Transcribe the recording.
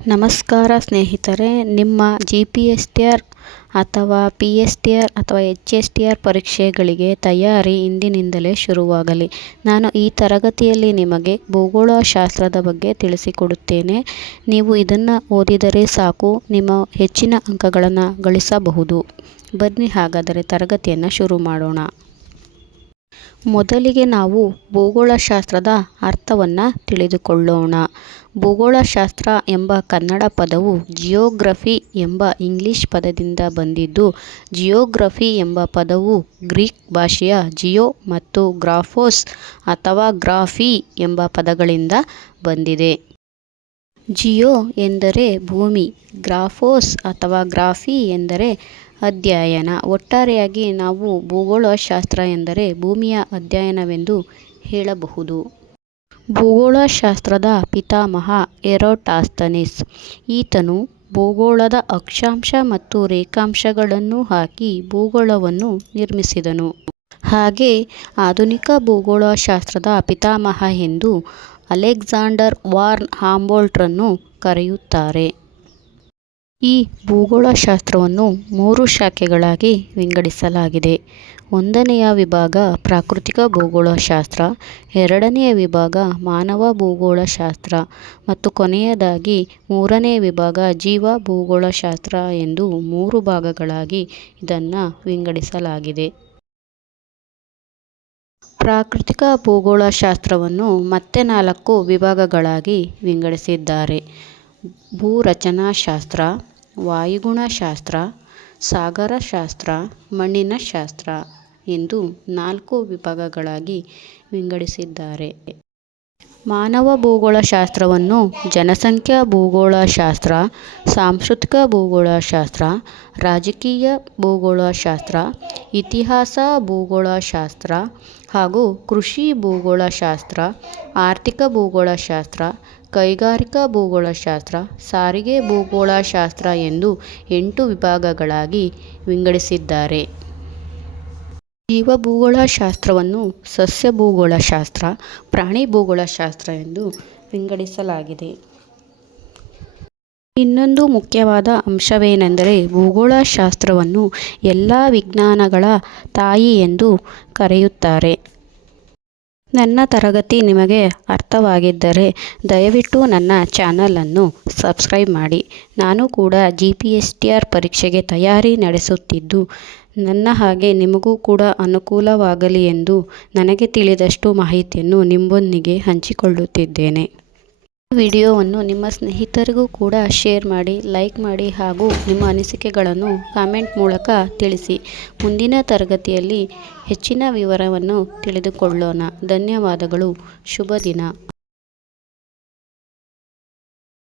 ನಮಸ್ಕಾರ ಸ್ನೇಹಿತರೆ, ನಿಮ್ಮ G P S T R ಅಥವಾ ಪಿ ಎಸ್ ಟಿ ಆರ್ ಅಥವಾ ಎಚ್ ಎಸ್ ಟಿ ಆರ್ ಪರೀಕ್ಷೆಗಳಿಗೆ ತಯಾರಿ ಇಂದಿನಿಂದಲೇ ಶುರುವಾಗಲಿ. ನಾನು ಈ ತರಗತಿಯಲ್ಲಿ ನಿಮಗೆ ಭೂಗೋಳಶಾಸ್ತ್ರದ ಬಗ್ಗೆ ತಿಳಿಸಿಕೊಡುತ್ತೇನೆ. ನೀವು ಇದನ್ನು ಓದಿದರೆ ಸಾಕು, ನಿಮ್ಮ ಹೆಚ್ಚಿನ ಅಂಕಗಳನ್ನು ಗಳಿಸಬಹುದು. ಬನ್ನಿ ಹಾಗಾದರೆ ತರಗತಿಯನ್ನು ಶುರು ಮಾಡೋಣ. ಮೊದಲಿಗೆ ನಾವು ಭೂಗೋಳಶಾಸ್ತ್ರದ ಅರ್ಥವನ್ನು ತಿಳಿದುಕೊಳ್ಳೋಣ. ಭೂಗೋಳಶಾಸ್ತ್ರ ಎಂಬ ಕನ್ನಡ ಪದವು ಜಿಯೋಗ್ರಫಿ ಎಂಬ ಇಂಗ್ಲಿಷ್ ಪದದಿಂದ ಬಂದಿದ್ದು, ಜಿಯೋಗ್ರಫಿ ಎಂಬ ಪದವು ಗ್ರೀಕ್ ಭಾಷೆಯ ಜಿಯೋ ಮತ್ತು ಗ್ರಾಫೋಸ್ ಅಥವಾ ಗ್ರಾಫಿ ಎಂಬ ಪದಗಳಿಂದ ಬಂದಿದೆ. ಜಿಯೋ ಎಂದರೆ ಭೂಮಿ, ಗ್ರಾಫೋಸ್ ಅಥವಾ ಗ್ರಾಫಿ ಎಂದರೆ ಅಧ್ಯಯನ. ಒಟ್ಟಾರೆಯಾಗಿ ನಾವು ಭೂಗೋಳಶಾಸ್ತ್ರ ಎಂದರೆ ಭೂಮಿಯ ಅಧ್ಯಯನವೆಂದು ಹೇಳಬಹುದು. ಭೂಗೋಳಶಾಸ್ತ್ರದ ಪಿತಾಮಹ ಎರೋಟಾಸ್ತನಿಸ್. ಈತನು ಭೂಗೋಳದ ಅಕ್ಷಾಂಶ ಮತ್ತು ರೇಖಾಂಶಗಳನ್ನು ಹಾಕಿ ಭೂಗೋಳವನ್ನು ನಿರ್ಮಿಸಿದನು. ಹಾಗೆ ಆಧುನಿಕ ಭೂಗೋಳಶಾಸ್ತ್ರದ ಪಿತಾಮಹ ಎಂದು ಅಲೆಕ್ಸಾಂಡರ್ ವಾರ್ನ್ ಹಾಂಬೋಲ್ಟ್ರನ್ನು ಕರೆಯುತ್ತಾರೆ. ಈ ಭೂಗೋಳಶಾಸ್ತ್ರವನ್ನು ಮೂರು ಶಾಖೆಗಳಾಗಿ ವಿಂಗಡಿಸಲಾಗಿದೆ. ಒಂದನೆಯ ವಿಭಾಗ ಪ್ರಾಕೃತಿಕ ಭೂಗೋಳಶಾಸ್ತ್ರ, ಎರಡನೆಯ ವಿಭಾಗ ಮಾನವ ಭೂಗೋಳಶಾಸ್ತ್ರ ಮತ್ತು ಕೊನೆಯದಾಗಿ ಮೂರನೇ ವಿಭಾಗ ಜೀವ ಭೂಗೋಳಶಾಸ್ತ್ರ ಎಂದು ಮೂರು ಭಾಗಗಳಾಗಿ ಇದನ್ನು ವಿಂಗಡಿಸಲಾಗಿದೆ. ಪ್ರಾಕೃತಿಕ ಭೂಗೋಳಶಾಸ್ತ್ರವನ್ನು ಮತ್ತೆ ನಾಲ್ಕು ವಿಭಾಗಗಳಾಗಿ ವಿಂಗಡಿಸಿದ್ದಾರೆ. ಭೂರಚನಾಶಾಸ್ತ್ರ, ವಾಯುಗುಣಶಾಸ್ತ್ರ, ಸಾಗರಶಾಸ್ತ್ರ ಮಣ್ಣಿನ ಶಾಸ್ತ್ರ ಎಂದು ನಾಲ್ಕು ವಿಭಾಗಗಳಾಗಿ ವಿಂಗಡಿಸಿದ್ದಾರೆ. ಮಾನವ ಭೂಗೋಳಶಾಸ್ತ್ರವನ್ನು ಜನಸಂಖ್ಯಾ ಭೂಗೋಳಶಾಸ್ತ್ರ, ಸಾಂಸ್ಕೃತಿಕ ಭೂಗೋಳಶಾಸ್ತ್ರ, ರಾಜಕೀಯ ಭೂಗೋಳಶಾಸ್ತ್ರ, ಇತಿಹಾಸ ಭೂಗೋಳಶಾಸ್ತ್ರ ಹಾಗೂ ಕೃಷಿ ಭೂಗೋಳಶಾಸ್ತ್ರ, ಆರ್ಥಿಕ ಭೂಗೋಳಶಾಸ್ತ್ರ, ಕೈಗಾರಿಕಾ ಭೂಗೋಳಶಾಸ್ತ್ರ, ಸಾರಿಗೆ ಭೂಗೋಳಶಾಸ್ತ್ರ ಎಂದು ಎಂಟು ವಿಭಾಗಗಳಾಗಿ ವಿಂಗಡಿಸಿದ್ದಾರೆ. ಜೀವಭೂಗೋಳಶಾಸ್ತ್ರವನ್ನು ಸಸ್ಯ ಭೂಗೋಳಶಾಸ್ತ್ರ ಪ್ರಾಣಿ ಭೂಗೋಳಶಾಸ್ತ್ರ ಎಂದು ವಿಂಗಡಿಸಲಾಗಿದೆ. ಇನ್ನೊಂದು ಮುಖ್ಯವಾದ ಅಂಶವೇನೆಂದರೆ ಭೂಗೋಳಶಾಸ್ತ್ರವನ್ನು ಎಲ್ಲ ವಿಜ್ಞಾನಗಳ ತಾಯಿ ಎಂದು ಕರೆಯುತ್ತಾರೆ. ನನ್ನ ತರಗತಿ ನಿಮಗೆ ಅರ್ಥವಾಗಿದ್ದರೆ ದಯವಿಟ್ಟು ನನ್ನ ಚಾನಲನ್ನು ಸಬ್ಸ್ಕ್ರೈಬ್ ಮಾಡಿ. ನಾನು ಕೂಡ G P S T R ಪರೀಕ್ಷೆಗೆ ತಯಾರಿ ನಡೆಸುತ್ತಿದ್ದು, ನನ್ನ ಹಾಗೆ ನಿಮಗೂ ಕೂಡ ಅನುಕೂಲವಾಗಲಿ ಎಂದು ನನಗೆ ತಿಳಿದಷ್ಟು ಮಾಹಿತಿಯನ್ನು ನಿಮ್ಮೊಂದಿಗೆ ಹಂಚಿಕೊಳ್ಳುತ್ತಿದ್ದೇನೆ. ವಿಡಿಯೋವನ್ನು ನಿಮ್ಮ ಸ್ನೇಹಿತರಿಗೂ ಕೂಡ ಶೇರ್ ಮಾಡಿ, ಲೈಕ್ ಮಾಡಿ ಹಾಗೂ ನಿಮ್ಮ ಅನಿಸಿಕೆಗಳನ್ನು ಕಾಮೆಂಟ್ ಮೂಲಕ ತಿಳಿಸಿ. ಮುಂದಿನ ತರಗತಿಯಲ್ಲಿ ಹೆಚ್ಚಿನ ವಿವರವನ್ನು ತಿಳಿದುಕೊಳ್ಳೋಣ. ಧನ್ಯವಾದಗಳು. ಶುಭ ದಿನ.